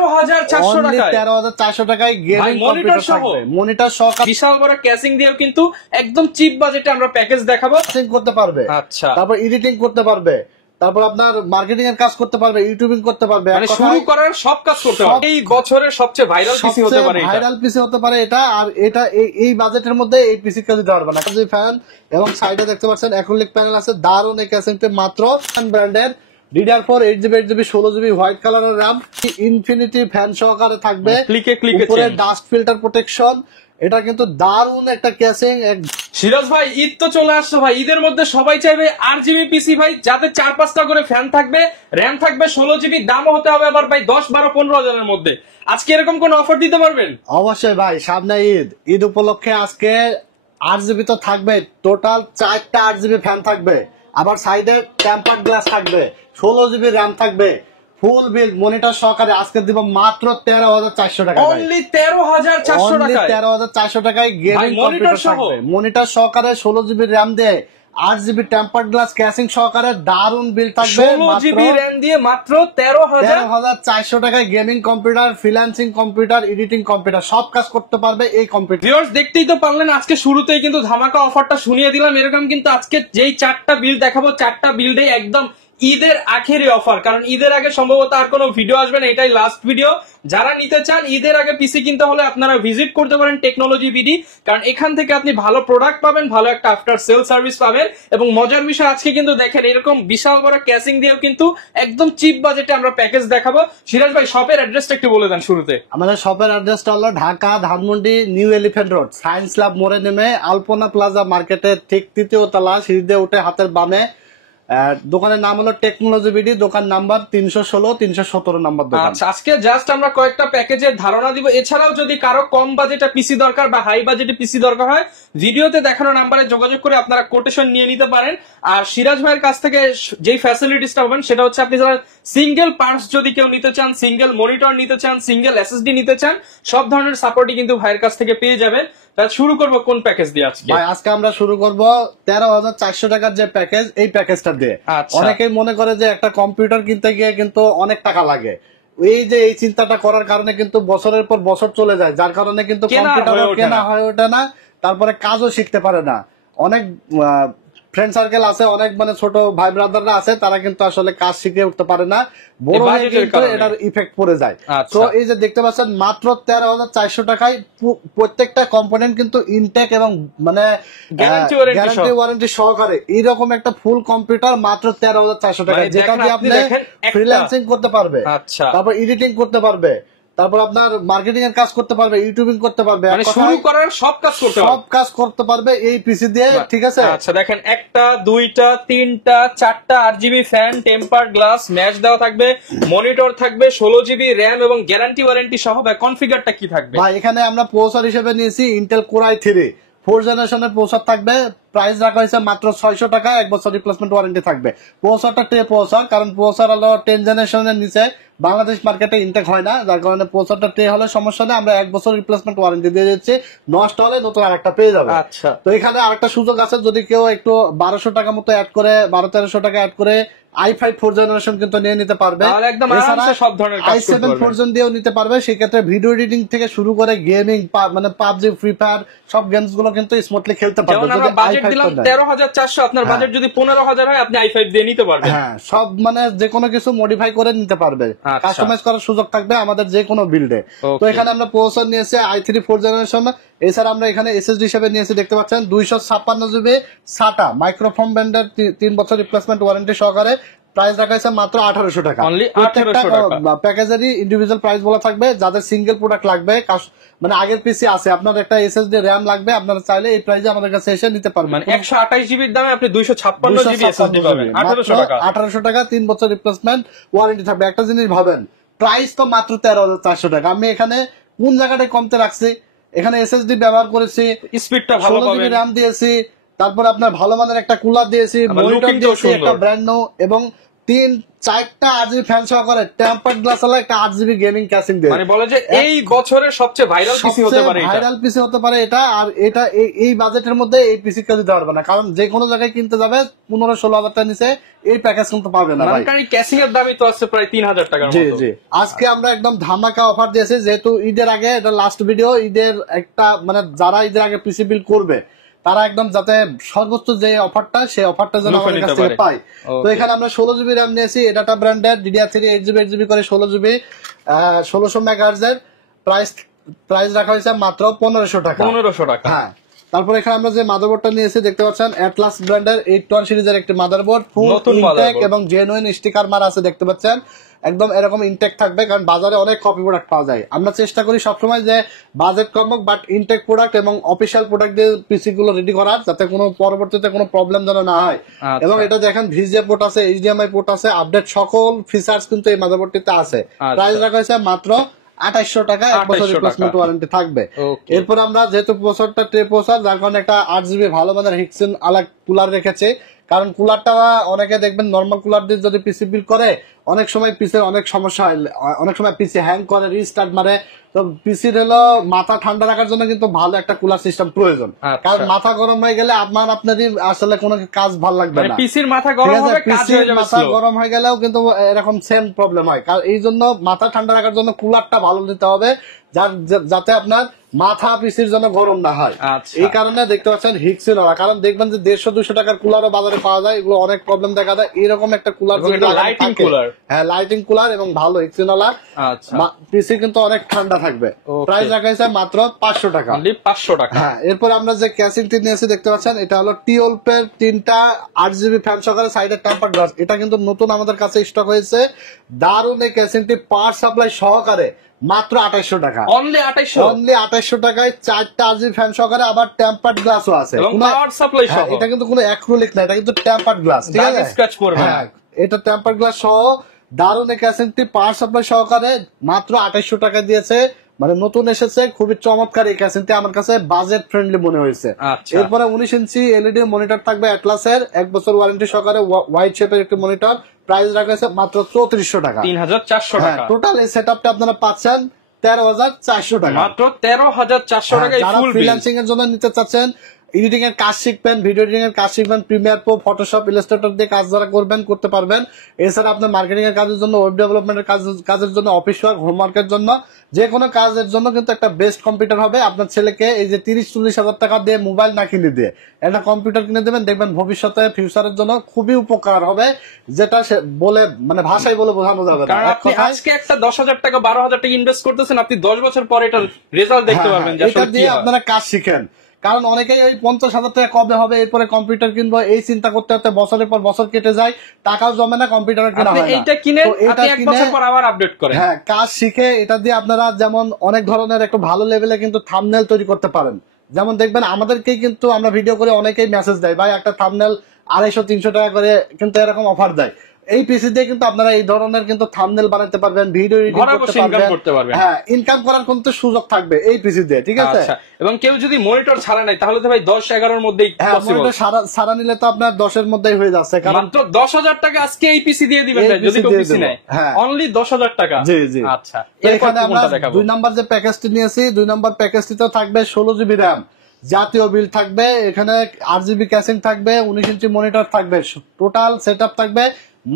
13,400 টাকায় 13,400 টাকায় gaming computer থাকবে, মনিটর সহ বিশাল বড় ক্যাসিং দিয়েও কিন্তু একদম চিপ বাজেটে আমরা প্যাকেজ দেখাবো। করতে পারবে, আচ্ছা, তারপর এডিটিং করতে পারবে, তারপর আপনার মার্কেটিং এর কাজ করতে পারবে, ইউটিউবিং করতে পারবে, মানে শুরু করার সব কাজ করতে পারবে। এই বছরের সবচেয়ে ভাইরাল পিসি হতে পারে, ভাইরাল পিসি হতে পারে এটা। আর এটা এই বাজেটের মধ্যে এই পিসি কে দিতে পারবে না। ফ্যান এবং সাইডে দেখতে পাচ্ছেন অ্যাক্রিলিক প্যানেল আছে, দারুন এই ক্যাসিংটা মাত্র ব্র্যান্ডের DDR4 8GB 8GB 16GB white কালারের RAM, ইনফিনিটি ফ্যান সহকারে থাকবে, উপরে ডাস্ট ফিল্টার প্রোটেকশন। এটা কিন্তু দারুন একটা ক্যাসিং। সিরাজ ভাই, ঈদ তো চলে আসছে ভাই, ঈদের মধ্যে সবাই চাইবে RGB পিসি ভাই, যাতে 4-5টা করে ফ্যান থাকবে, র্যাম থাকবে 16GB, দামও হতে হবে আবার ভাই 10-12-15 হাজারের মধ্যে। আজকে এরকম কোন অফার দিতে পারবেন? অবশ্যই ভাই, সামনে ঈদ উপলক্ষে আজকে RGB তো থাকবে, টোটাল 4টা RGB ফ্যান থাকবে, আবার সাইডে টেম্পারড গ্লাস থাকবে, 16GB র্যাম থাকবে, ফুল বিল মনিটর সহকারে আজকে দিব মাত্র 13,400 টাকা। অনলি 13,400 টাকায় 13,400 টাকায় গেমিং কম্পিউটার থাকবে, মনিটর সহকারে 16GB র্যাম দিয়ে 8GB টেম্পারড গ্লাস ক্যাসিং সহকারে দারুন বিল থাকবে। 16GB র্যাম দিয়ে মাত্র 13,400 টাকায় gaming computer, freelancing computer, editing computer সব কাজ করতে পারবে এই কম্পিউটার। ভিউয়ার্স, দেখতেই তো পারলেন আজকে শুরুতেই কিন্তু ধামাকা অফারটা শুনিয়ে দিলাম। এরকম কিন্তু আজকে যেই 4টা বিল দেখাবো, 4টা বিল্ডে একদম ঈদের আখেরি অফার, কারণ ঈদের আগে সম্ভবত আর কোনো ভিডিও আসবে না, এটাই লাস্ট ভিডিও। যারা নিতে চান ঈদের আগে পিসি কিনতে হলে আপনারা ভিজিট করতে পারেন টেকনোলজি বিডি, কারণ এখান থেকে আপনি ভালো প্রোডাক্ট পাবেন, ভালো একটা আফটার সেল সার্ভিস পাবেন। এবং মজার বিষয়, আজকে কিন্তু দেখেন এরকম বিশাল বড় ক্যাসিং দিয়েও কিন্তু একদম চিপ বাজেটে আমরা প্যাকেজ দেখাবো। সিরাজ ভাই, শপের অ্যাড্রেসটা একটু বলে দেন শুরুতে। আমাদের শপের অ্যাড্রেসটা হলো Dhaka Dhanmondi new elephant road, science lab মোড়ে নেমে আলপনা প্লাজা মার্কেটের ঠিক 3য় তলা, সিঁড়ি দিয়ে উঠে হাতের বামে। দোকানের নাম হলো টেকনোলজি বিডি, দোকান নাম্বার 316-317 নাম্বার দোকান। আচ্ছা, আজকে জাস্ট আমরা কয়েকটা প্যাকেজের ধারণা দিব। এছাড়াও যদি কারো কম বাজেটে পিসি দরকার বা হাই বাজেটে পিসি দরকার হয়, ভিডিওতে দেখানো নাম্বারে যোগাযোগ করে আপনারা কোটেশন নিয়ে নিতে পারেন। আর সিরাজ ভাইয়ের কাছ থেকে যেই ফ্যাসিলিটিসটা পাবেন সেটা হচ্ছে, আপনি যারা সিঙ্গেল পার্টস যদি কেউ নিতে চান, সিঙ্গেল মনিটর নিতে চান, সিঙ্গেল এসএসডি নিতে চান, সব ধরনের সাপোর্টই কিন্তু ভাইয়ের কাছ থেকে পেয়ে যাবেন। তাহলে শুরু করবো কোন প্যাকেজ দিয়ে আজকে? ভাই, আজকে আমরা শুরু করব 13,400 টাকার যে প্যাকেজ, এই প্যাকেজটা দিয়ে। অনেকেই মনে করে যে একটা কম্পিউটার কিনতে গিয়ে কিন্তু অনেক টাকা লাগে, এই চিন্তাটা করার কারণে কিন্তু বছরের পর বছর চলে যায়, যার কারণে কিন্তু কম্পিউটার কেনা হয়ে ওঠে না, তারপরে কাজও শিখতে পারে না। অনেক ফ্রেন্ড সার্কেল আছে, অনেক মানে ছোট ভাই ব্রাদাররা আছে, তারা কিন্তু আসলে কাজ শিখে উঠতে পারে না, বড় এটার ইফেক্ট পড়ে যায়। তো এই যে দেখতে পাচ্ছেন মাত্র 13,400 টাকায় প্রত্যেকটা কম্পোনেন্ট কিন্তু ইনটেক এবং মানে গ্যারান্টি ওয়ারেন্টি সহকারে এইরকম একটা ফুল কম্পিউটার মাত্র 13,400 টাকা, যেটা দিয়ে আপনি ফ্রিল্যান্সিং করতে পারবে, তারপর এডিটিং করতে পারবে, তারপর আপনার মার্কেটিং এর কাজ করতে পারবে, ইউটিউবিং করতে পারবে, মানে শুরু করার সব কাজ করতে পারবে এই পিসি দিয়ে। ঠিক আছে, আচ্ছা দেখেন, 1টা 2টা 3টা 4টা RGB fan, temper glass, match দেওয়া থাকবে, মনিটর থাকবে, 16GB র্যাম এবং গ্যারান্টি ওয়ারেন্টি সহ। কনফিগারটা কি থাকবে? ভাই, এখানে আমরা প্রসেসর হিসেবে নিয়েছি ইন্টেল কোর i3 4th জেনারেশনের প্রসেসর থাকবে। প্রাইস রাখা হয়েছে মাত্র 600 টাকা, 1 বছর রিপ্লেসমেন্ট ওয়ারেন্টি থাকবে। প্রসেসরটা টে প্রসেসর, কারণ প্রসেসর হলো 10 জেনারেশনের নিচে বাংলাদেশ মার্কেটে ইনটেক হয় না, যার কারণে প্রসেসরটা টে হলে সমস্যা নেই, আমরা 1 বছর রিপ্লেসমেন্ট ওয়ারেন্টি দিয়ে দিচ্ছি, নষ্ট হলে নতুন আরেকটা পেয়ে যাবে। আচ্ছা, তো এখানে আরেকটা সুযোগ আছে, যদি কেউ একটু 1200 টাকা মতো অ্যাড করে, 1200-1300 টাকা অ্যাড করে i5 4th জেনারেশন কিন্তু নিয়ে নিতে পারবে। সব ধরনের i7 4th দিয়েও নিতে পারবে। সেক্ষেত্রে ভিডিও এডিটিং থেকে শুরু করে গেমিং, মানে পাবজি, ফ্রি ফায়ার সব গেমস গুলো কিন্তু স্মুথলি খেলতে পারবে। যদি বাজেট দিলাম 13,400, আপনার বাজেট যদি 15,000 হয়, আপনি i5 দিয়ে নিতে পারবেন। হ্যাঁ, সব মানে যে কোনো কিছু মডিফাই করে নিতে পারবে, কাস্টমাইজ করার সুযোগ থাকবে আমাদের যে কোনো বিল্ডে। তো এখানে আমরা প্রসেসর নিয়েছি i3 4th জেনারেশন। এছাড়া আমরা এখানে এসএসডি হিসেবে নিয়েছি, দেখতে পাচ্ছেন 256GB SATA মাইক্রোফোন ব্র্যান্ডের 3 বছর রিপ্লেসমেন্ট ওয়ারেন্টি সহকারে। প্রাইস রাখা হয়েছে মাত্র 1800 টাকা। প্যাকেজেরই ইন্ডিভিজুয়াল প্রাইস বলা থাকবে। যাদের সিঙ্গেল প্রোডাক্ট লাগবে, মানে আগের পিসি আছে, আপনার একটা এসএসডি র্যাম লাগবে, আপনারা চাইলে এই প্রাইসে আমাদের কাছে এসে নিতে পারবেন। মানে 128GB এর দামে আপনি 256GB এসএসডি পাবেন 1800 টাকা, 3 বছর রিপ্লেসমেন্ট ওয়ারেন্টি থাকবে। একটা জিনিস ভাবেন, প্রাইস তো মাত্র 13,400 টাকা। আমি এখানে কোন জায়গাটায় কমতে রাখছি? এখানে এসএসডি ব্যবহার করেছি, স্পিডটা ভালো পাবেন, 16GB র্যাম দিয়েছি, তারপর আপনার ভালো মানের একটা কুলার দিয়েছি, মনিটর দিয়েছি একটা ব্র্যান্ড নিউ, এবং চারটা 8GB ফ্যান সহকারে টেম্পারড গ্লাস ওয়ালা একটা 8GB গেমিং ক্যাসিং দেয়। মানে বলে যে এই বছরের সবচেয়ে ভাইরাল পিসি হতে পারে, ভাইরাল পিসি হতে পারে এটা। আর এটা এই বাজেটের মধ্যে এই পিসি কে দিতে পারবে না, কারণ যে কোনো জায়গায় কিনতে যাবে 15-16 হাজার টাকা নিচে এই প্যাকেজ কিন্তু পাবে না ভাই। কারণ ক্যাসিং এর দামই তো আছে প্রায় 3000 টাকার মতো। জি জি, আজকে আমরা একদম ধামাকা অফার দিয়েছি, যেহেতু ঈদের আগে, এটা লাস্ট ভিডিও, ঈদের একটা মানে যারা ঈদের আগে পিসি বিল করবে তারা একদম যাতে সর্বোচ্চ যে অফারটা, সেই অফারটা যেন আমাদের কাছ থেকে পায়। তো এখানে আমরা 16GB র্যাম নিয়েছি, ডাটা ব্র্যান্ডের DDR3 8GB করে 16GB 1600 মেগাহার্জ এর প্রাইস রাখা হয়েছে মাত্র 1500 টাকা। 1500 টাকা। হ্যাঁ, তারপর এখানে আমরা যে মাদারবোর্ডটা নিয়েছি দেখতে পাচ্ছেন, অ্যাটলাস ব্র্যান্ডের 81 সিরিজের একটি মাদারবোর্ড, ফুল ইনটেক এবং জেনুইন স্টিকার মারা আছে দেখতে পাচ্ছেন, একদম এরকম ইনটেক থাকবে, কারণ বাজারে অনেক কপি প্রোডাক্ট পাওয়া যায়। আমরা চেষ্টা করি সবসময় যে বাজেট কম হোক বাট ইনটেক প্রোডাক্ট এবং অফিসিয়াল প্রোডাক্ট দিয়ে পিসি গুলো রেডি করার, যাতে কোনো পরবর্তীতে কোনো প্রবলেম যেন না হয়। এবং এটা দেখেন ভিজিএ পোর্ট আছে, HDMI পোর্ট আছে, আপডেট সকল ফিচার্স কিন্তু এই মাদারবোর্ডটিতে আছে। প্রাইস রাখা হয়েছে মাত্র 2800 টাকা, 1 বছর রিপ্লেসমেন্ট ওয়ারেন্টি থাকবে। এরপর আমরা যেহেতু প্রসেসরটা ট্রে প্রসেসর, যার কারণে একটা 8GB ভালো মানের হিক্সন আলাদা কুলার রেখেছে, কারণ কুলারটা অনেকে দেখবেন নরমাল কুলার দিয়ে যদি পিসি বিল করে অনেক সময় পিসির অনেক সমস্যা হয়, অনেক সময় পিসি হ্যাং করে, রিস্টার্ট মারে। তো পিসির হলো মাথা ঠান্ডা রাখার জন্য কিন্তু ভালো একটা কুলার সিস্টেম প্রয়োজন, কারণ মাথা গরম হয়ে গেলে আপনারই আসলে কোনো কাজ ভালো লাগবে না। পিসির মাথা গরম হবে, পিসির মাথা গরম হয়ে গেলেও কিন্তু এরকম সেম প্রবলেম হয়। কারণ এই জন্য মাথা ঠান্ডা রাখার জন্য কুলারটা ভালো নিতে হবে, যাতে আপনার মাথা পিসির জন্য গরম না হয়। এই কারণে দেখতে পাচ্ছেন হিক্সিন ওরা, কারণ দেখবেন যে 150-200 টাকার কুলারও বাজারে পাওয়া যায়, এগুলো অনেক প্রবলেম দেখা যায়। এরকম একটা কুলার, লাইটিং কুলার, হ্যাঁ লাইটিং কুলার এবং ভালো হিক্সিন ওলা পিসি কিন্তু অনেক ঠান্ডা থাকবে। প্রাইস রাখা হয়েছে মাত্র 500 টাকা। 500 টাকা। হ্যাঁ, এরপর আমরা যে ক্যাসিংটি নিয়েছি দেখতে পাচ্ছেন, এটা হলো টিওলপের 3টা 8GB ফ্যান সহকারে সাইডে টেম্পারড গ্লাস। এটা কিন্তু নতুন আমাদের কাছে স্টক হয়েছে। দারুণ এই ক্যাসিংটি পাওয়ার সাপ্লাই সহকারে মাত্র 2800 টাকা। অনলি 2800 টাকায় 4টা 8GB ফ্যান সহকারে, আবার টেম্পারড গ্লাসও আছে। পাওয়ার সাপ্লাই সহ। এটা কিন্তু কোনো অ্যাক্রিলিক না, এটা কিন্তু টেম্পারড গ্লাস, ঠিক আছে? স্ক্র্যাচ করবে না। এটা টেম্পারড গ্লাস সহ দারুণ এই ক্যাসিংটি পাওয়ার সাপ্লাই সহকারে মাত্র 2800 টাকা দিয়েছে। মানে নতুন এসেছে, খুবই চমৎকার এই ক্যাসিংটি, আমার কাছে বাজেট ফ্রেন্ডলি মনে হয়েছে। এরপরে 19 ইঞ্চি এলইডি মনিটর থাকবে অ্যাটলাসের, 1 বছর ওয়ারেন্টি সহকারে, হোয়াইট শেপের একটি মনিটর। প্রাইস রাখা হয়েছে মাত্র 3400 টাকা। 3400 টাকা। টোটাল এই সেটআপটা আপনারা পাচ্ছেন 13400 টাকা, মাত্র 13400 টাকায় ফুল বিল। ফ্রিল্যান্সিং এর জন্য নিতে চাচ্ছেন, এডিটিং এর কাজ শিখবেন, ভিডিও এডিটিং এর কাজ শিখবেন, প্রিমিয়ার প্রো, ফটোশপ, ইলাস্ট্রেটর দিয়ে কাজ যারা করবেন করতে পারবেন। এছাড়া আপনার মার্কেটিং এর কাজের জন্য, ওয়েব ডেভেলপমেন্টের কাজের জন্য, অফিস ওয়ার্ক, হোমওয়ার্কের জন্য, যে কোনো কাজের জন্য কিন্তু একটা বেস্ট কম্পিউটার হবে। আপনার ছেলেকে এই যে 30-40 হাজার টাকা দিয়ে মোবাইল না কিনে দিয়ে একটা কম্পিউটার কিনে দেবেন, দেখবেন ভবিষ্যতে ফিউচারের জন্য খুবই উপকার হবে, যেটা সে বলে মানে ভাষায় বলে বোঝানো যাবে না। আপনি আজকে একটা 10,000 টাকা 12,000 টাকা ইনভেস্ট করতেছেন, আপনি 10 বছর পরে এটার রেজাল্ট দেখতে পারবেন। এটা দিয়ে আপনারা কাজ শিখেন, কারণ অনেকেই ওই 50,000 টাকা কবে হবে, এরপরে কম্পিউটার কিনবো এই চিন্তা করতে করতে বছরের পর বছর কেটে যায়, টাকাও জমে না, কম্পিউটার কেনা হয় না। এইটা কিনে আপনি 1 বছর পর আবার আপডেট করেন। হ্যাঁ, কাজ শিখে এটা দিয়ে আপনারা যেমন অনেক ধরনের একটু ভালো লেভেলে কিন্তু থাম্বনেল তৈরি করতে পারেন। যেমন দেখবেন আমাদেরকেই কিন্তু আমরা ভিডিও করে অনেকেই মেসেজ দেয়, ভাই একটা থাম্বনেল 250-300 টাকা করে কিন্তু এরকম অফার দেয়। এই পিসি দিয়ে কিন্তু আপনারা এই ধরনের কিন্তু থাম্বনেল বানাতে পারবেন, ভিডিও এডিটিং করতে পারবেন। হ্যাঁ, ইনকাম করার কিন্তু সুযোগ থাকবে এই পিসি দিয়ে, ঠিক আছে? এবং কেউ যদি মনিটর ছাড়া নাই তাহলে তো ভাই 10-11 এর মধ্যেই পসিবল। সারা নিলে তো আপনার 10 এর মধ্যেই হয়ে যাচ্ছে, কারণ মাত্র 10,000 টাকা আজকে এই পিসি দিয়ে দিবেন যদি কেউ পিসি নেয়। অনলি 10,000 টাকা। জি জি। আচ্ছা, এখানে আমরা 2 নাম্বার যে প্যাকেজটি নিয়েছি, 2 নাম্বার প্যাকেজটিতে থাকবে 16GB র্যাম, জাতীয় বিল থাকবে, এখানে 8GB ক্যাসিং থাকবে, 19 ইঞ্চি মনিটর থাকবে, টোটাল সেটআপ থাকবে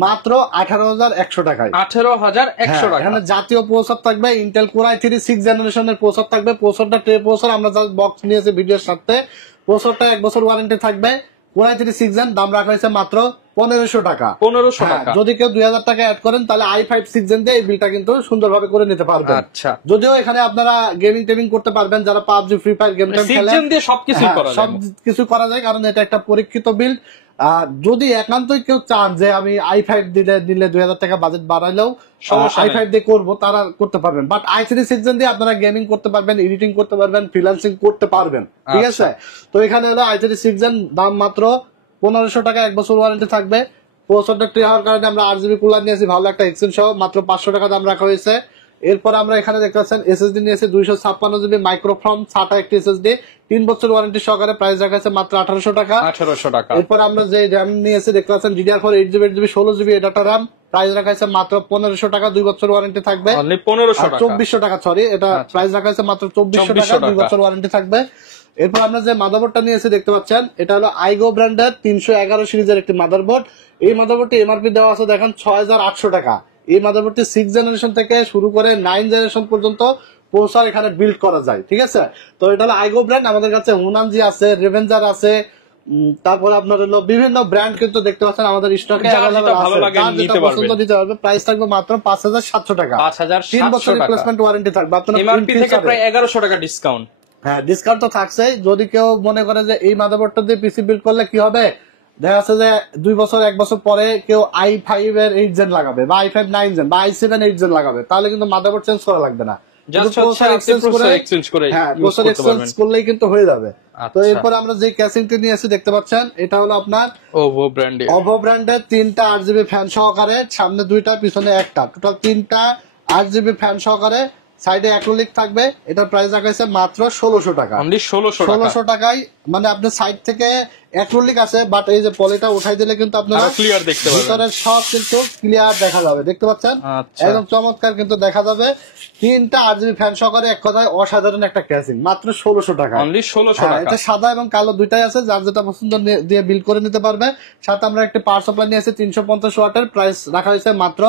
মাত্র 18,100 টাকায়। 18,100 টাকা। এখানে জাতীয় প্রসেসর থাকবে, ইন্টেল কোর i3 6th জেনারেশনের প্রসেসর থাকবে। প্রসেসরটা ট্রে প্রসেসর, আমরা যা বক্স নিয়েছি ভিডিওর সাথে, প্রসেসরটা 1 বছর ওয়ারেন্টি থাকবে। কোর i3 6th জেন, দাম রাখা হয়েছে মাত্র 1500 টাকা। 1500 টাকা। যদি কেউ 2000 টাকা অ্যাড করেন তাহলে i5 6th জেন দিয়ে এই বিলটা কিন্তু সুন্দরভাবে করে নিতে পারবেন। আচ্ছা, যদিও এখানে আপনারা গেমিং টেমিং করতে পারবেন, যারা PUBG, ফ্রি ফায়ার গেম খেলেন, 6th জেন দিয়ে সবকিছু করা যায়, কারণ এটা একটা পরীক্ষিত বিল। যদি একান্তই কেউ চান যে আমি i5 দিলে 2000 টাকা বাজেট বাড়াইলেও i5 দিয়ে করবো, তারা করতে পারবেন। বাট i3 6th জেন দিয়ে আপনারা গেমিং করতে পারবেন, এডিটিং করতে পারবেন, ফ্রিল্যান্সিং করতে পারবেন, ঠিক আছে? তো এখানে হলো i3 6th জেন, দাম মাত্র 1500 টাকা, 1 বছর ওয়ারেন্টি থাকবে। প্রসেসরটা ট্রে হওয়ার কারণে আমরা 8GB কুলার নিয়েছি, ভালো একটা এক্সটেনশন সহ, মাত্র 500 টাকা দাম রাখা হয়েছে। এরপর আমরা এখানে দেখতে পাচ্ছেন এসএসডি নিয়েছে 256 জিবি মাইক্রোফর্ম SATA একটি এসএসডি 3 বছর ওয়ারেন্টি সহকারে, প্রাইস রাখা আছে মাত্র 1800 টাকা। 1800 টাকা। এরপর আমরা যে র্যাম নিয়েছি দেখতে পাচ্ছেন DDR4 8GB 8GB 16GB data RAM, price রাখা আছে মাত্র 1500 টাকা, 2 বছর ওয়ারেন্টি থাকবে। 2400 টাকা, সরি, এটা প্রাইস রাখা আছে মাত্র 2400 টাকা, 2 বছর ওয়ারেন্টি থাকবে। এরপর আমরা যে মাদারবোর্ডটা নিয়েছি দেখতে পাচ্ছেন, এটা হলো আইগো ব্র্যান্ডের 311 সিরিজের একটি মাদারবোর্ড। এই মাদারবোর্ডটি এমআরপি দেওয়া আছে দেখেন 6800 টাকা। এই মাদারবোর্ডটি 6 জেনারেশন থেকে শুরু করে 9 জেনারেশন পর্যন্ত প্রসেসর এখানে বিল্ড করা যায়, ঠিক আছে। তো এটা হলো আইগো ব্র্যান্ড, আমাদের কাছে হুনানজি আছে, রেভেঞ্জার আছে, তারপরে আপনার হলো বিভিন্ন ব্র্যান্ড কিন্তু দেখতে পাচ্ছেন আমাদের স্টকে अवेलेबल আছে, যেটা পছন্দ নিতে পারবে। প্রাইস থাকবে মাত্র 5700 টাকা, 3 বছর রিপ্লেসমেন্ট ওয়ারেন্টি থাকবে। আপনার এমআরপি থেকে প্রায় 1100 টাকা ডিসকাউন্ট। হ্যাঁ, ডিসকাউন্ট তো থাকছেই। যদি কেউ মনে করে যে এই মাদারবোর্ডটা দিয়ে পিসি বিল্ড করলে কি হবে, দেখা যাচ্ছে যে 2 বছর 1 বছর পরে কেউ i5 এর 8 জেন লাগাবে বা i5 9 জেন বা i7 8 জেন লাগাবে, তাহলে কিন্তু মাদারবোর্ড চেঞ্জ করা লাগবে না, এক্সচেঞ্জ করলেই কিন্তু হয়ে যাবে। তো এরপর আমরা যে ক্যাসিংটি নিয়েছি দেখতে পাচ্ছেন, এটা হলো আপনার ওভো ব্র্যান্ডের 3টা 8GB ফ্যান সহকারে, সামনে 2টা পিছনে 1টা, টোটাল 3টা 8GB ফ্যান সহকারে, সাইডে অ্যাক্রিলিক থাকবে। এটার প্রাইস রাখা আছে মাত্র 1600 টাকা, 1600 টাকায়। মানে আপনার সাইড থেকে অ্যাক্রিলিক আছে, বাট এই যে পলিটা উঠাই দিলে কিন্তু আপনারা ক্লিয়ার দেখতে পাবেন, ভিতরের সব কিন্তু ক্লিয়ার দেখা যাবে, দেখতে পাচ্ছেন, একদম চমৎকার কিন্তু দেখা যাবে। 3টা 8GB ফ্যান সহকারে, এক কথায় অসাধারণ একটা ক্যাসিং, মাত্র 1600 টাকা। এটা সাদা এবং কালো দুইটাই আছে, যার যেটা পছন্দ দিয়ে বিল করে নিতে পারবে। সাথে আমরা একটা পাওয়ার সাপ্লাই নিয়েছি 350 ওয়াটের, প্রাইস রাখা হয়েছে মাত্র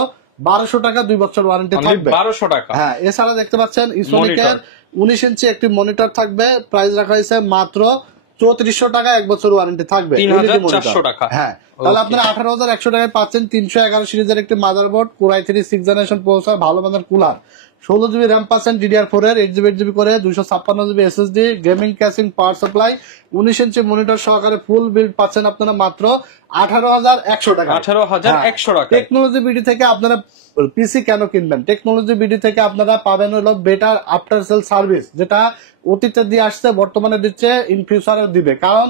1200 টাকা, 2 বছর ওয়ারেন্টি থাকবে। 1200 টাকা। হ্যাঁ, এছাড়া দেখতে পাচ্ছেন ইসোনিকের 19 ইঞ্চি একটি মনিটর থাকবে, প্রাইস রাখা হয়েছে মাত্র 3400 টাকা, 1 বছর ওয়ারেন্টি থাকবে। 3400 টাকা। হ্যাঁ, তাহলে আপনারা 18100 টাকায় পাচ্ছেন 311 সিরিজের একটি motherboard, Core i3 6 generation processor, ভালো মানের কুলার, 16GB র্যাম পাচ্ছেন DDR4 এর, 8GB 8GB করে, 256GB SSD, gaming casing, power supply, 19 inch monitor সহকারে ফুল বিল্ড পাচ্ছেন আপনারা মাত্র 18100 টাকা। 18100 টাকা। টেকনোলজি বিডি থেকে আপনারা পিসি কেন কিনবেন? টেকনোলজি বিডি থেকে আপনারা পাবেন হলো বেটার আফটার সেল সার্ভিস, যেটা অতীতে দিয়ে আসছে, বর্তমানে দিচ্ছে, ইন ফিউচারে দিবে। কারণ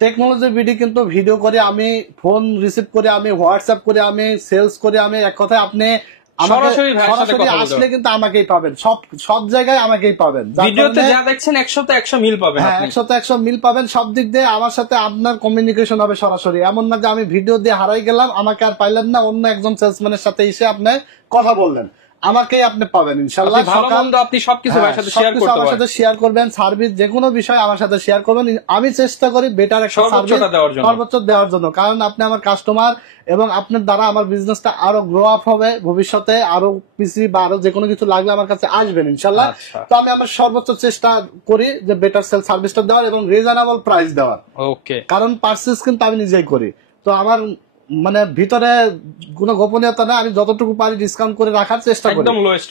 টেকনোলজি বিডি কিন্তু ভিডিও করে, আমি ফোন রিসিভ করে, আমি হোয়াটসঅ্যাপ করে, আমি সেলস করে, আমি এক কথায় আপনি সরাসরি আসলে কিন্তু আমাকেই পাবেন, সব জায়গায় আমাকেই পাবেন। ভিডিওতে যা দেখছেন 100 তে 100 মিল পাবেন। হ্যাঁ, 100 তে 100 মিল পাবেন, সব দিক দিয়ে আমার সাথে আপনার কমিউনিকেশন হবে সরাসরি। এমন না যে আমি ভিডিও দিয়ে হারাই গেলাম, আমাকে আর পাইলেন না, অন্য একজন সেলসম্যানের সাথে এসে আপনি কথা বললেন, আমাকেই আপনি পাবেন ইনশাআল্লাহ। আপনি সবকিছু আমার সাথে শেয়ার করতে পারবেন, আমার সাথে শেয়ার করবেন, সার্ভিস যে কোনো বিষয় আমার সাথে শেয়ার করবেন। আমি চেষ্টা করি বেটার একটা সার্ভিস সর্বোচ্চ দেওয়ার জন্য, কারণ আপনি আমার কাস্টমার এবং আপনার দ্বারা আমার বিজনেসটা আরো গ্রো আপ হবে, ভবিষ্যতে আরো পিসি বা আরো যে কোনো কিছু লাগলে আমার কাছে আসবেন ইনশাআল্লাহ। তো আমি আমার সর্বোচ্চ চেষ্টা করি যে বেটার সেল সার্ভিসটা দেওয়ার এবং রিজনেবল প্রাইস দেওয়ার। ওকে, কারণ পারচেজ কিন্তু আমি নিজেই করি, তো আমার মানে ভিতরে কোনো গোপনীয়তা না, আমি যতটুকু পারি ডিসকাউন্ট করে রাখার চেষ্টা করি,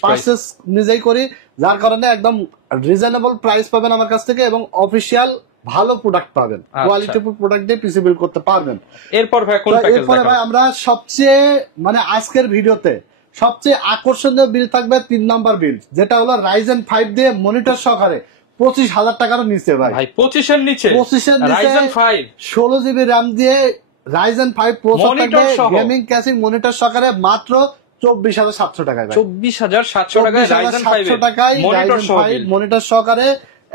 পারচেজ নিজেই করি, যার কারণে একদম রিজনেবল প্রাইস পাবেন আমার কাছ থেকে এবং অফিসিয়াল ভালো প্রোডাক্ট পাবেন, কোয়ালিটিফুল প্রোডাক্ট দিয়ে পিসি বিল্ড করতে পারবেন। এরপরে ভাই আমরা সবচেয়ে মানে আজকের ভিডিওতে সবচেয়ে আকর্ষণীয় বিল থাকবে 3 নম্বর বিল, যেটা হলো Ryzen 5 দিয়ে মনিটর সহকারে 25,000 টাকার নিচে। ভাই 25 এর নিচে Ryzen 5 16GB র্যাম দিয়ে Ryzen 5 প্রসেসর থাকবে, গেমিং ক্যাসিং মনিটর সহকারে মাত্র 24,700 টাকায়। 24,700 টাকায় Ryzen 5 মনিটর সহকারে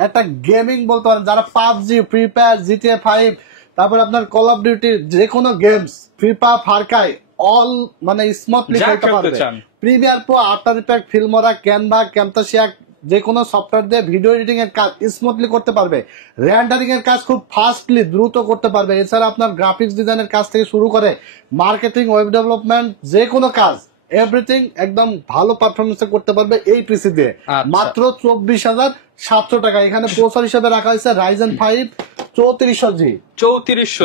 একটা গেমিং বলতে পারেন, যারা PUBG, ফ্রি ফায়ার, GTA 5, তারপর আপনার কল অফ ডিউটি, যে কোনো games, free fire, Far Cry, all মানে স্মুথলি খেলতে পারবে। Premiere Pro, after effect, Filmora, Canva, ক্যামতাসিয়া, যে কোনো সফটওয়্যার দিয়ে ভিডিও এডিটিং এর কাজ স্মুথলি করতে পারবে, রেন্ডারিং এর কাজ খুব ফাস্টলি দ্রুত করতে পারবে। এছাড়া আপনার গ্রাফিক্স ডিজাইনের কাজ থেকে শুরু করে মার্কেটিং, ওয়েব ডেভেলপমেন্ট, যে কোনো কাজ এভরিথিং একদম ভালো পারফরমেন্স করতে পারবে এই পিসি দিয়ে, মাত্র 24,700 টাকা। এখানে প্রসেসর হিসেবে রাখা হয়েছে Ryzen 5 3400G,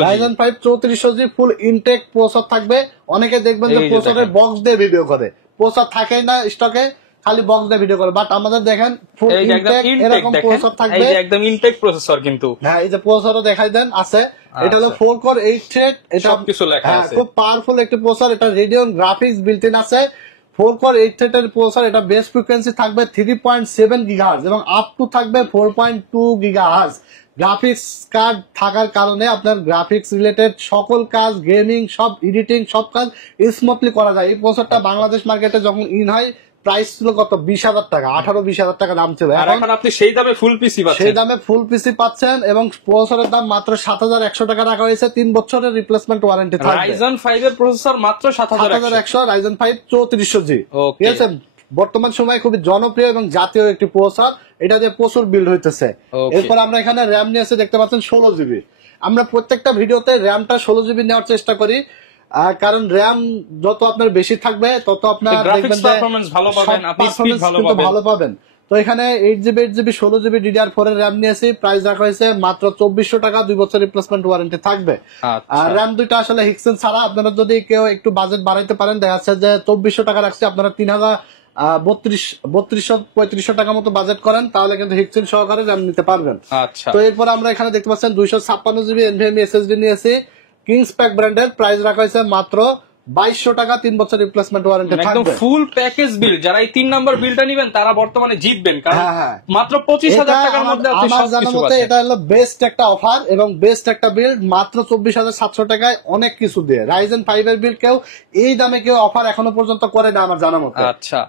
Ryzen 5 3400G ফুল ইনটেক প্রসেসর থাকবে। অনেকে দেখবেন যে প্রসেসরের বক্স দিয়ে ভিডিও করে, প্রসেসর থাকেই না স্টকে, খালি বক্স দিয়ে ভিডিও করে, বাট আমাদের দেখেন ফুল ইনটেক এরকম প্রসেসর থাকবে, একদম ইনটেক প্রসেসর কিন্তু। হ্যাঁ, এই যে প্রসেসরও দেখাই দেন আছে, এটা হলো 4 কোর 8 থ্রেড, এটা সবকিছু লেখা আছে, খুব পাওয়ারফুল একটি প্রসেসর। এটা রেডিয়ন গ্রাফিক্স বিল্ট ইন আছে, 4 কোর 8 থ্রেডের প্রসেসর। এটা বেস ফ্রিকোয়েন্সি থাকবে 3.7 গিগাহার্জ এবং আপ টু থাকবে 4.2 গিগাহার্জ। গ্রাফিক্স কার্ড থাকার কারণে আপনার গ্রাফিক্স রিলেটেড সকল কাজ, গেমিং, সব এডিটিং, সব কাজ স্মুথলি করা যায়। এই প্রসেসরটা বাংলাদেশ মার্কেটে যখন ইন হয় প্রাইস ছিল কত 20,000 টাকা, 18-20,000 টাকা দাম ছিল। এখন আপনি সেই দামে ফুল পিসি পাচ্ছেন, সেই দামে ফুল পিসি পাচ্ছেন এবং প্রসেসরের দাম মাত্র 7,100 টাকা রাখা হয়েছে। 3 বছরের রিপ্লেসমেন্ট ওয়ারেন্টি থাকবে। Ryzen 5 এর প্রসেসর মাত্র 7,100, Ryzen 5 3400G। ওকে, ঠিক আছে, বর্তমান সময়ে খুবই জনপ্রিয় এবং জাতীয় একটি প্রসেসর, এটা দিয়ে প্রচুর বিল্ড হইতেছে। এরপর আমরা এখানে র্যাম নিয়ে এসে দেখতে পাচ্ছেন 16GB। আমরা প্রত্যেকটা ভিডিওতে র্যামটা 16GB নেওয়ার চেষ্টা করি, কারণ র্যাম যত আপনার বেশি থাকবে তত আপনার দেখবেন যে পারফরম্যান্স ভালো পাবেন, আপনি স্পিড ভালো পাবেন। তো এখানে 8GB 8GB 16GB DDR4 এর র্যাম নিয়েছি, প্রাইস রাখা হয়েছে মাত্র 2400 টাকা, 2 বছর রিপ্লেসমেন্ট ওয়ারেন্টি থাকবে। আর র্যাম দুইটা আসলে হিক্সেন ছাড়া, আপনারা যদি কেউ একটু বাজেট বাড়াইতে পারেন, দেখা যাচ্ছে যে 2400 টাকা রাখছে, আপনারা 3200-3500 টাকা মতো বাজেট করেন, তাহলে কিন্তু হিক্সেন সহকারে র্যাম নিতে পারবেন। তো এরপর আমরা এখানে দেখতে পাচ্ছেন 256GB NVMe SSD নিয়েছি, কিংসপ্যাক ব্র্যান্ডের, প্রাইস রাখা হয়েছে মাত্র 2200 টাকা, 3 বছর রিপ্লেসমেন্ট ওয়ারেন্টি থাকবে। একদম ফুল প্যাকেজ বিল, যারা এই 3 নাম্বার বিলটা নেবেন তারা বর্তমানে জিতবেন, কারণ মাত্র 25,000 টাকার মধ্যে আপনি সবকিছু পাচ্ছেন। এটা হলো বেস্ট একটা অফার এবং বেস্ট একটা বিল্ড, মাত্র 24,700 টাকায় অনেক কিছু দিয়ে। Ryzen 5 এর বিল্ড কেউ এই দামে কেউ অফার এখনো পর্যন্ত করে না আমার জানা মতে। আচ্ছা,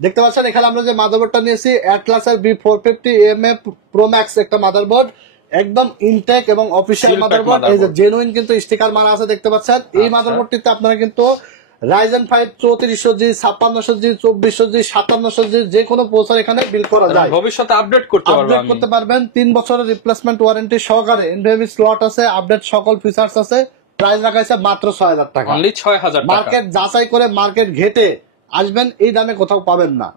দেখতে পাচ্ছেন এখানে আমরা যে মাদারবোর্ডটা নিয়েছি, Atlas এর B450 Pro Max একটা মাদারবোর্ড, একদম ইনটেক এবং অফিসিয়াল মাদারবোর্ড। এই যে জেনুইন কিন্তু স্টিকার মারা আছে, দেখতে পাচ্ছেন। এই মাদারবোর্ডটিতে আপনারা কিন্তু Ryzen 5 3400G, 5600G, 2400G, 5700G যে কোনো প্রসেসর এখানে বিল্ড করা যায়, ভবিষ্যতে আপডেট করতে পারবেন। 3 বছরের রিপ্লেসমেন্ট ওয়ারেন্টি সহকারে, NVMe স্লট আছে, আপডেট সকল ফিচার্স আছে। প্রাইস রাখা আছে মাত্র 6000 টাকা, অনলি 6000 টাকা। মার্কেট যাচাই করে, মার্কেট ঘেটে আসবেন, এই দামে কোথাও পাবেন না।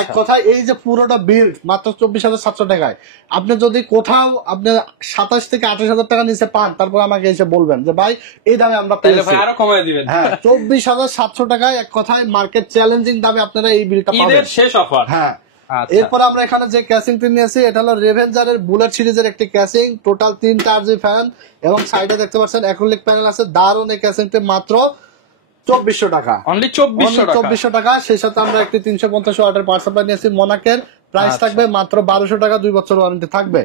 এক কথায় এই যে পুরোটা বিল মাত্র 24,700 টাকায়, আপনি যদি কোথাও আপনি 27 থেকে 28,000 টাকা নিচে পান, তারপর আমাকে এসে বলবেন যে ভাই এই দামে আমরা পেয়েছি, আরো কমিয়ে দিবেন। হ্যাঁ, 24,700 টাকায় এক কথায় মার্কেট চ্যালেঞ্জিং দামে আপনারা এই বিলটা পাবেন, ঈদের শেষ অফার। হ্যাঁ। এরপর আমরা এখানে যে ক্যাসিংটি নিয়েছি, এটা হলো রেভেঞ্জারের বুলেট সিরিজের একটি ক্যাসিং, টোটাল 3টা RGB ফ্যান এবং সাইডে দেখতে পাচ্ছেন অ্যাক্রিলিক প্যানেল আছে। দারুণ এই ক্যাসিংটি মাত্র 2400 টাকা, অনলি 2400 টাকা। সেই সাথে আমরা একটি 350 ওয়াটের পাওয়ার সাপ্লাই নিয়েছি মনাকের, প্রাইস থাকবে মাত্র 1200 টাকা, 2 বছর ওয়ারেন্টি থাকবে।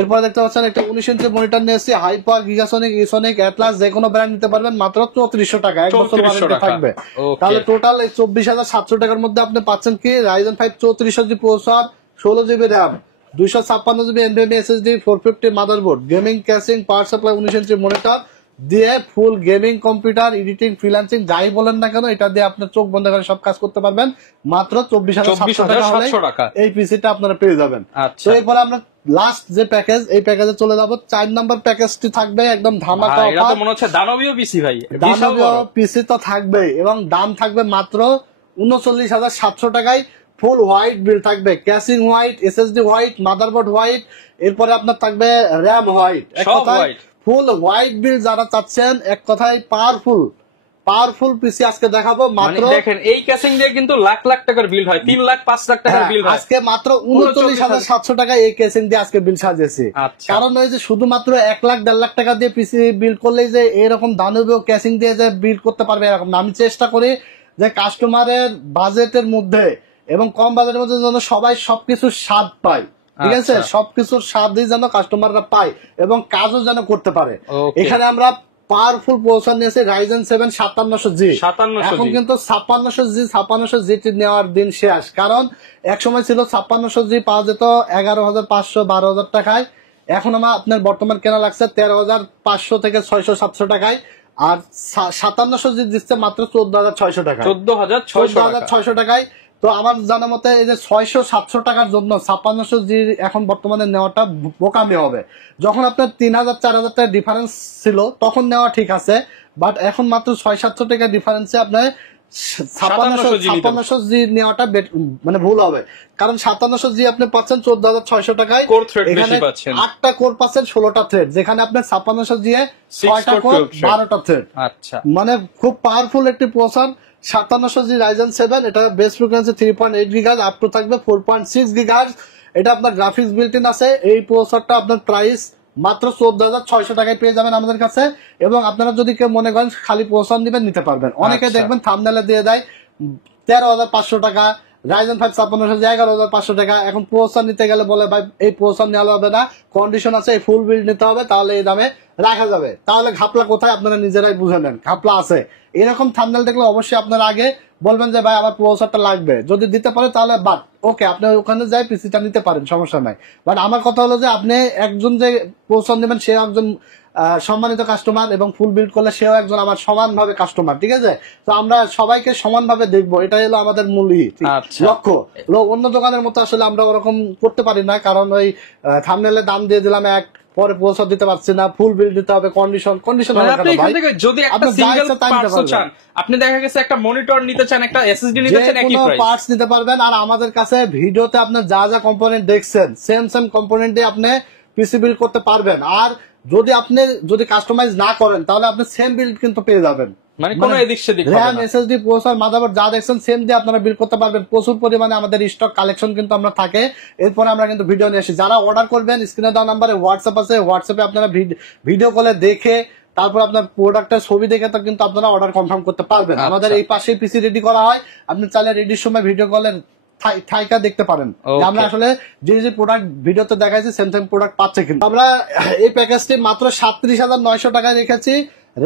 এরপর দেখতে পাচ্ছেন একটা 19 ইঞ্চি মনিটর নিয়েছি, হাইপার, গিগাসনিক, ইসোনিক, অ্যাটলাস, যে কোনো ব্র্যান্ড নিতে পারবেন, মাত্র 3400 টাকা, 1 বছর ওয়ারেন্টি থাকবে। তাহলে টোটাল 24,700 টাকার মধ্যে আপনি পাচ্ছেন কি Ryzen 5 3400G processor, 16GB RAM, 256GB NVMe SSD, 450 motherboard, gaming casing, power supply, 19 inch monitor দিয়ে full gaming computer, editing, freelancing যাই বলেন না কেন, এটা দিয়ে আপনি চোখ বন্ধ করে সব কাজ করতে পারবেন, মাত্র 24,700 টাকা এই পিসিটা আপনারা পেয়ে যাবেন। তো এরপর আমরা লাস্ট যে প্যাকেজ, এই প্যাকেজে চলে যাব। 4 নাম্বার প্যাকেজটি থাকবে একদম ধামাকা অফার, এটা তো মনে হচ্ছে দানবীয় পিসি ভাই, দানবীয় পিসি তো থাকবে এবং দাম থাকবে মাত্র 39,700 টাকায়। ফুল হোয়াইট বিল থাকবে, casing white, SSD white, motherboard white, এরপরে আপনার থাকবে র্যাম হোয়াইট। এক কথায় ফুল হোয়াইট বিল যারা চাচ্ছেন, এক কথায় পাওয়ারফুল পিসি আজকে দেখাবো। মাত্র দেখেন এই ক্যাসিং দিয়ে কিন্তু লাখ লাখ টাকার বিল হয়, 3 লাখ 5 লাখ টাকার বিল হয়, আজকে মাত্র 39,700 টাকায় এই ক্যাসিং দিয়ে আজকে বিল সাজিয়েছি। কারণ ওই যে শুধুমাত্র 1 লাখ 1.5 লাখ টাকা দিয়ে পিসি বিল্ড করলেই যে এরকম দানবীয় ক্যাসিং দিয়ে যে বিল্ড করতে পারবে এরকম না। আমি চেষ্টা করি যে কাস্টমারের বাজেটের মধ্যে এবং কম বাজেটের মধ্যে যেন সবাই সবকিছু স্বাদ পায়, ঠিক আছে, সবকিছুর স্বাদই যেন কাস্টমাররা পায় এবং কাজও যেন করতে পারে। এখানে আমরা পাওয়ারফুল প্রসেসর নিয়েছে Ryzen 7 5700G। এখন কিন্তু 5600G নেওয়ার দিন শেষ, কারণ এক সময় ছিল 5600G পাওয়া যেত 11,500 12,000 টাকায়, এখন আমার আপনার বর্তমান কেনা লাগছে 13,500 থেকে 600-700 টাকায়, আর 5700G দিচ্ছে মাত্র 14,600 টাকায়, 14,600 টাকায়। তো আমার জানা মতে এই যে 600-700 টাকার জন্য 5600G এখন বর্তমানে নেওয়াটা বোকামি হবে। যখন আপনার 3,000-4,000 টাকা ডিফারেন্স ছিল তখন নেওয়া ঠিক আছে, বাট এখন মাত্র 600-700 টাকা ডিফারেন্সে আপনার 5600G নেওয়াটা মানে ভুল হবে, কারণ 5700G আপনি পাচ্ছেন 14,600 টাকায়, এখানে 8টা কোর পাচ্ছেন, 16টা থ্রেড, যেখানে আপনার 5600G এ 6টা কোর 12টা থ্রেড। মানে খুব পাওয়ারফুল একটি প্রসেসর। 5700G Ryzen 7, এটা base frequency 3.8 GHz, up to থাকবে 4.6 GHz। এটা আপনার গ্রাফিক্স বিল্ট ইন আছে। এই প্রসেসরটা আপনার প্রাইস মাত্র 14,600 টাকায় পেয়ে যাবেন আমাদের কাছে। এবং আপনারা যদি কেউ মনে করেন খালি প্রসেসর নেবেন, নিতে পারবেন। অনেকে দেখবেন থাম্বনেলে দিয়ে দেয় 13,500 টাকা, রাইজেন 5 5600 11,500 টাকা। এখন প্রসেসর নিতে গেলে বলে ভাই এই প্রসেসর নেওয়া হবে না, কন্ডিশন আছে, এই ফুল বিল্ড নিতে হবে, তাহলে এই দামে রাখা যাবে। তাহলে ঘাপলা কোথায় আপনারা নিজেরাই বুঝে নেন, ঘাপলা আছে। এরকম থাম্বনেল দেখলে অবশ্যই আপনারা আগে বলবেন যে ভাই আমার প্রসেসরটা লাগবে, যদি দিতে পারে তাহলে বাদ ওকে আপনি ওখানে যাই পিসিটা নিতে পারেন, সমস্যা নাই। বাট আমার কথা হলো যে আপনি একজন যে প্রসেসর নেবেন সে একজন সম্মানিত কাস্টমার, এবং ফুল বিল্ড করলে সেও একজন আমার সমানভাবে কাস্টমার, ঠিক আছে? তো আমরা সবাইকে সমানভাবে দেখবো, এটাই হলো আমাদের মূল লক্ষ্য। অন্য দোকানের মতো আসলে আমরা ওরকম করতে পারি না, কারণ ওই থাম্বনেলে দাম দিয়ে দিলাম এক, পরে প্রসেসর দিতে পারছি না, ফুল বিল দিতে হবে, কন্ডিশন আপনি এখান থেকে যদি একটা সিঙ্গেল পার্টস চান, আপনি দেখা গেছে একটা মনিটর নিতে চান, একটা এসএসডি নিতে চান, একই প্রাইস পার্টস নিতে পারবেন। আর আমাদের কাছে ভিডিওতে আপনি যা যা কম্পোনেন্ট দেখছেন সেম কম্পোনেন্ট দিয়ে আপনি পিসি বিল্ড করতে পারবেন। আর যদি কাস্টমাইজ না করেন তাহলে আপনি সেম বিল্ড কিন্তু পেয়ে যাবেন, মানে কোনো এদিক সেদিক হবে না। র‍্যাম, এসএসডি, প্রসেসর, মাদারবোর্ড যা দেখছেন সেম দিয়ে আপনারা বিল্ড করতে পারবেন। প্রচুর পরিমাণে আমাদের স্টক কালেকশন কিন্তু আমরা থাকে, এরপরে আমরা কিন্তু ভিডিও নিয়ে আসি। যারা অর্ডার করবেন স্ক্রিনে দেওয়া নাম্বারে হোয়াটসঅ্যাপ আছে, হোয়াটসঅ্যাপে আপনারা ভিডিও কলে দেখে তারপর আপনার প্রোডাক্টের ছবি দেখে তো কিন্তু আপনারা অর্ডার কনফার্ম করতে পারবেন। আমাদের এই পাশেই পিসি রেডি করা হয়, আপনি চাইলে রেডির সময় ভিডিও কলে থাইকা দেখতে পারেন আমরা আসলে যে প্রোডাক্ট ভিডিওতে দেখাইছি সেম প্রোডাক্ট পাচ্ছে। কিন্তু আমরা এই প্যাকেজটি মাত্র 37,900 টাকায় রেখেছি,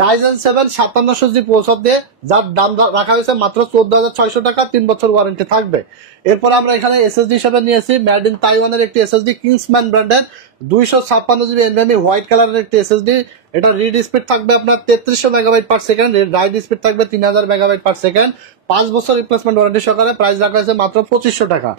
রাইজেন 7 5700 প্রসেসর দিয়ে, যার দাম রাখা হয়েছে মাত্র 14,600 টাকা, 3 বছর ওয়ারেন্টি থাকবে। এরপর আমরা এখানে এসএসডি হিসেবে নিয়েছি মেড ইন তাইওয়ানের একটি এসএসডি, কিংসম্যান ব্র্যান্ডের 256 এনভিএমই হোয়াইট কালারের একটি এসএসডি। এটা রিড স্পিড থাকবে আপনার 3300 megabyte per second, right speed থাকবে 3000 মেগাবাইট পার সেকেন্ড, 5 বছর রিপ্লেসমেন্ট ওয়ারেন্টি সহকারে, প্রাইস রাখা হয়েছে মাত্র 2500 টাকা।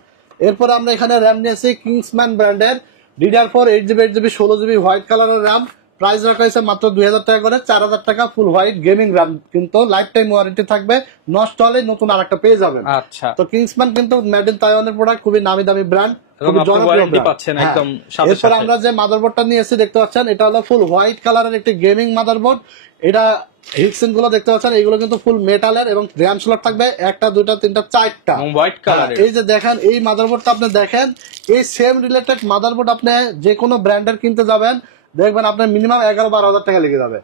এরপর আমরা এখানে র্যাম নিয়েছি কিংসম্যান ব্র্যান্ডের DDR4 8GB 8GB 16GB white কালারের র্যাম, প্রাইস রাখা হয়েছে মাত্র 2000 টাকা করে, 4000 টাকা ফুল হোয়াইট গেমিং র্যাম, কিন্তু লাইফ টাইম ওয়ারেন্টি থাকবে, নষ্ট হলে নতুন আরেকটা পেয়ে যাবেন। আচ্ছা, তো কিংসম্যান কিন্তু মেড ইন তাইওয়ানের প্রোডাক্ট, খুবই নামি দামি ব্র্যান্ড, খুবই জনপ্রিয় ব্র্যান্ড। এরপর আমরা যে মাদারবোর্ডটা নিয়েছি দেখতে পাচ্ছেন, এটা হলো ফুল হোয়াইট কালারের একটি গেমিং মাদারবোর্ড। এটা হিটসিন গুলো দেখতে পাচ্ছেন, এগুলো কিন্তু ফুল মেটালের, এবং র্যাম স্লট থাকবে 1টা 2টা 3টা 4টা হোয়াইট কালার। এই যে দেখেন এই মাদারবোর্ডটা আপনি দেখেন, এই সেম রিলেটেড মাদারবোর্ড আপনি যে কোনো ব্র্যান্ডের কিনতে যাবেন দেখবেন আপনার মিনিমাম 11-12 হাজার টাকা লেগে যাবে।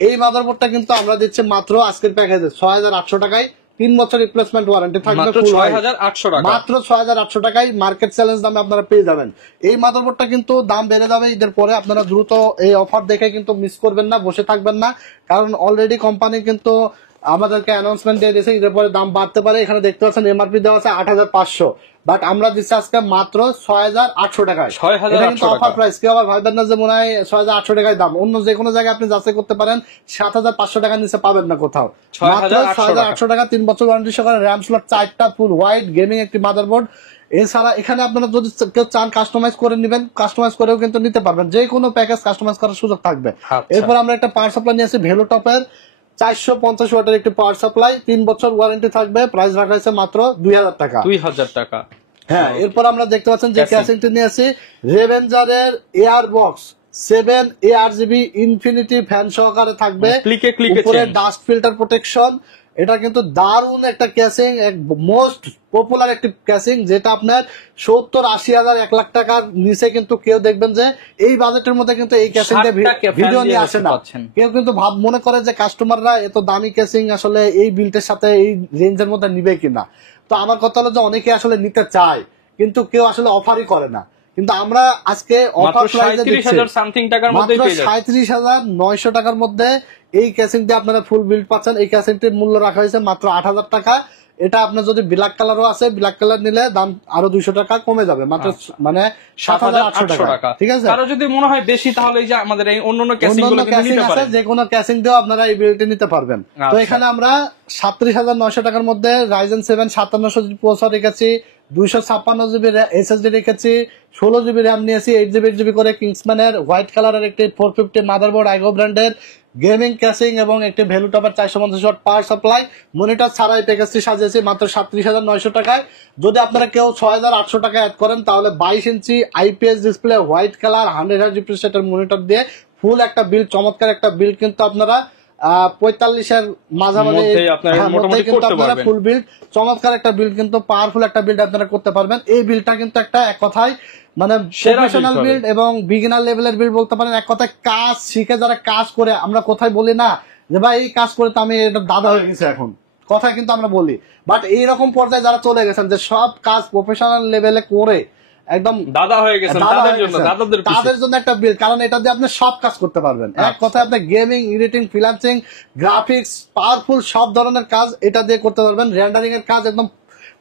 এই মাদারবোর্ডটা কিন্তু আমরা দিচ্ছি মাত্র আজকের প্যাকেজে 6,800 টাকায়, 3 বছর রিপ্লেসমেন্ট ওয়ারেন্টি থাকবে, মাত্র 6,800 টাকায় মার্কেট চ্যালেঞ্জ দামে আপনারা পেয়ে যাবেন। এই মাদারবোর্ডটা কিন্তু দাম বেড়ে যাবে ঈদের পরে, আপনারা দ্রুত এই অফার দেখে কিন্তু মিস করবেন না, বসে থাকবেন না, কারণ অলরেডি কোম্পানি কিন্তু আমাদেরকে অ্যানাউন্সমেন্ট দিয়ে দিয়েছে ঈদের পরে দাম বাড়তে পারে। এখানে দেখতে পাচ্ছেন এমআরপি দেওয়া আছে 8,500, বাট আমরা দিচ্ছি আজকে মাত্র 6,800 টাকায়। এটা কিন্তু অফার প্রাইস, কেউ আবার ভাববেন না যে মনে হয় 6,800 টাকায় দাম, অন্য যে কোনো জায়গায় আপনি যাচাই করতে পারেন 7,500 টাকার নিচে পাবেন না কোথাও, মাত্র 6,800 টাকা, 3 বছর ওয়ারেন্টি সহকারে, র্যাম স্লট 4টা, ফুল হোয়াইট গেমিং একটি মাদারবোর্ড। এছাড়া এখানে আপনারা যদি কেউ চান কাস্টমাইজ করে নেবেন, কাস্টমাইজ করেও কিন্তু নিতে পারবেন, যে কোনো প্যাকেজ কাস্টমাইজ করার সুযোগ থাকবে। এরপর আমরা একটা পাওয়ার সাপ্লাই নিয়েছি ভেলোটপের 450 ওয়াটের একটি পাওয়ার সাপ্লাই, 3 বছর ওয়ারেন্টি থাকবে, প্রাইস রাখা হয়েছে মাত্র 2,000 টাকা। 2,000 টাকা। হ্যাঁ, এরপর আমরা দেখতে পাচ্ছেন যে ক্যাসিংটি নিয়েছি রেভেঞ্জারের air box 7 ARGB infinity fan সহকারে থাকবে, উপরে ডাস্ট ফিল্টার প্রোটেকশন। এটা কিন্তু দারুণ একটা ক্যাসিং, এক মোস্ট পপুলার একটি ক্যাসিং, যেটা আপনার 70-80 হাজার 1 লাখ টাকার নিচে কিন্তু কেউ দেখবেন যে এই বাজেটের মধ্যে কিন্তু এই ক্যাসিংটা ভিডিও নিয়ে আসে না। কেউ কিন্তু মনে করে যে কাস্টমাররা এত দামি ক্যাসিং আসলে এই বিল্টের সাথে এই রেঞ্জের মধ্যে নিবে কিনা। তো আমার কথা হলো যে অনেকে আসলে নিতে চায় কিন্তু কেউ আসলে অফারই করে না, কিন্তু আমরা আজকে অফার প্রাইসে দিচ্ছি 37,900 টাকার মধ্যে এই ক্যাসিং দিয়ে আপনারা ফুল বিল্ড পাচ্ছেন। এই ক্যাসিংটির মূল্য রাখা হয়েছে মাত্র 8,000 টাকা। এটা আপনার যদি ব্ল্যাক কালারও আছে, ব্ল্যাক কালার নিলে দাম আরো 200 টাকা কমে যাবে, মাত্র মানে 7,800 টাকা। ঠিক আছে, কারো যদি মনে হয় বেশি তাহলে এই যে আমাদের এই অন্যান্য ক্যাসিং গুলো নিতে পারেন, যে কোনো ক্যাসিং দিয়েও আপনারা এই বিল্ডটি নিতে পারবেন। তো এখানে আমরা 37,900 টাকার মধ্যে রাইজেন 7 5700 প্রসেসর রেখেছি, 256GB এসএসডি রেখেছি, 16GB র্যাম নিয়েছি, 8GB 8GB করে কিংসম্যানের হোয়াইট কালারের একটি 450 মাদারবোর্ড আইগো ব্র্যান্ডের গেমিং ক্যাসিং, এবং একটি ভেলুটপের 450 ওয়াট পাওয়ার সাপ্লাই। মনিটর ছাড়াই প্যাকেজটি সাজিয়েছি মাত্র 37,900 টাকায়। যদি আপনারা কেউ 6,800 টাকা অ্যাড করেন তাহলে 22 inch IPS display white colour 100Hz refresh রেটের মনিটর দিয়ে ফুল একটা বিল, চমৎকার একটা বিল কিন্তু আপনারা 45-এর মাঝামাঝি কিন্তু আপনারা ফুল বিল্ড, চমৎকার একটা বিল্ড, কিন্তু পাওয়ারফুল একটা বিল্ড আপনারা করতে পারবেন। এই বিল্ডটা কিন্তু একটা এক কথায় মানে প্রফেশনাল বিল্ড এবং বিগিনার লেভেলের বিল্ড বলতে পারেন। এক কথায় কাজ শিখে যারা কাজ করে, আমরা কোথায় বলি না যে ভাই এই কাজ করে তো আমি এটা দাদা হয়ে গেছে এখন, কথা কিন্তু আমরা বলি, বাট এইরকম পর্যায়ে যারা চলে গেছেন যে সব কাজ প্রফেশনাল লেভেলে করে একদম দাদা হয়ে গেছেন, তাদের জন্য একটা বিল, কারণ এটা দিয়ে আপনি সব কাজ করতে পারবেন। এক কথায় আপনি gaming, editing, freelancing, graphics, powerful সব ধরনের কাজ এটা দিয়ে করতে পারবেন। রেন্ডারিং এর কাজ একদম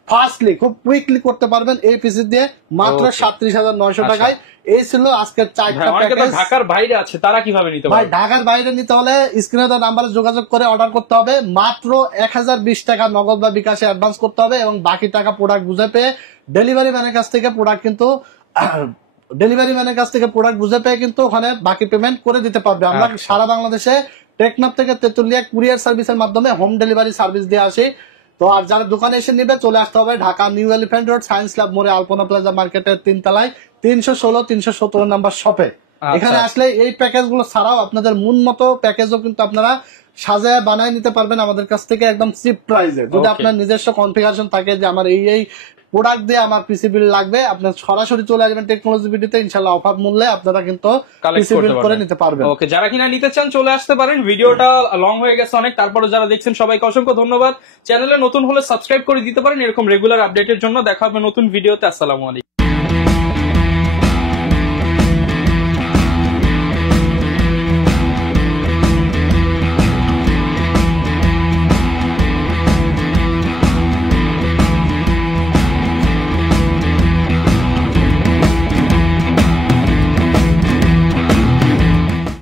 ফাস্টলি, খুব কুইকলি করতে পারবেন এই পিসি দিয়ে মাত্র 37,900 টাকায়। এই ছিল আজকের 4টা প্যাকেজ। ঢাকার বাইরে আছে তারা কিভাবে নিতে পারবে? ভাই ঢাকার বাইরে নিতে হলে স্ক্রিনে দেওয়া নাম্বারে যোগাযোগ করে অর্ডার করতে হবে। মাত্র 1020 টাকা নগদ বা বিকাশে অ্যাডভান্স করতে হবে এবং বাকি টাকা প্রোডাক্ট বুঝে পেয়ে ডেলিভারি ম্যানের কাছ থেকে প্রোডাক্ট বুঝে পেয়ে কিন্তু ওখানে বাকি পেমেন্ট করে দিতে পারবে। আমরা সারা বাংলাদেশে টেকনাফ থেকে তেতুলিয়া কুরিয়ার সার্ভিসের মাধ্যমে হোম ডেলিভারি সার্ভিস দিয়ে আসি। তো আর যারা দোকানে এসে নিবে চলে আসতে হবে Dhaka new elephant road, science lab মোড়ে, আলপনা প্লাজা মার্কেটের 3 তলায় 316-317 নাম্বার শপে। এখানে আসলে এই প্যাকেজ গুলো ছাড়াও আপনাদের মন মতো প্যাকেজও কিন্তু আপনারা সাজায় বানায় নিতে পারবেন আমাদের কাছ থেকে একদম চিপ প্রাইসে। যদি আপনার নিজস্ব কনফিগারেশন থাকে যে আমার এই প্রোডাক্ট দিয়ে আমার পিসি বিল লাগবে, আপনার সরাসরি চলে আসবেন টেকনোলজি ভিডিওতে, ইনশাআল্লাহ অফার মূল্যে আপনারা কিন্তু পিসি বিল করে নিতে পারবেন। ওকে, যারা কিনা নিতে চান চলে আসতে পারেন। ভিডিওটা লং হয়ে গেছে অনেক, তারপরে যারা দেখছেন সবাইকে অসংখ্য ধন্যবাদ। চ্যানেলে নতুন হলে সাবস্ক্রাইব করে দিতে পারেন এরকম রেগুলার আপডেটের জন্য। দেখা হবে নতুন ভিডিওতে। আসসালামু আলাইকুম।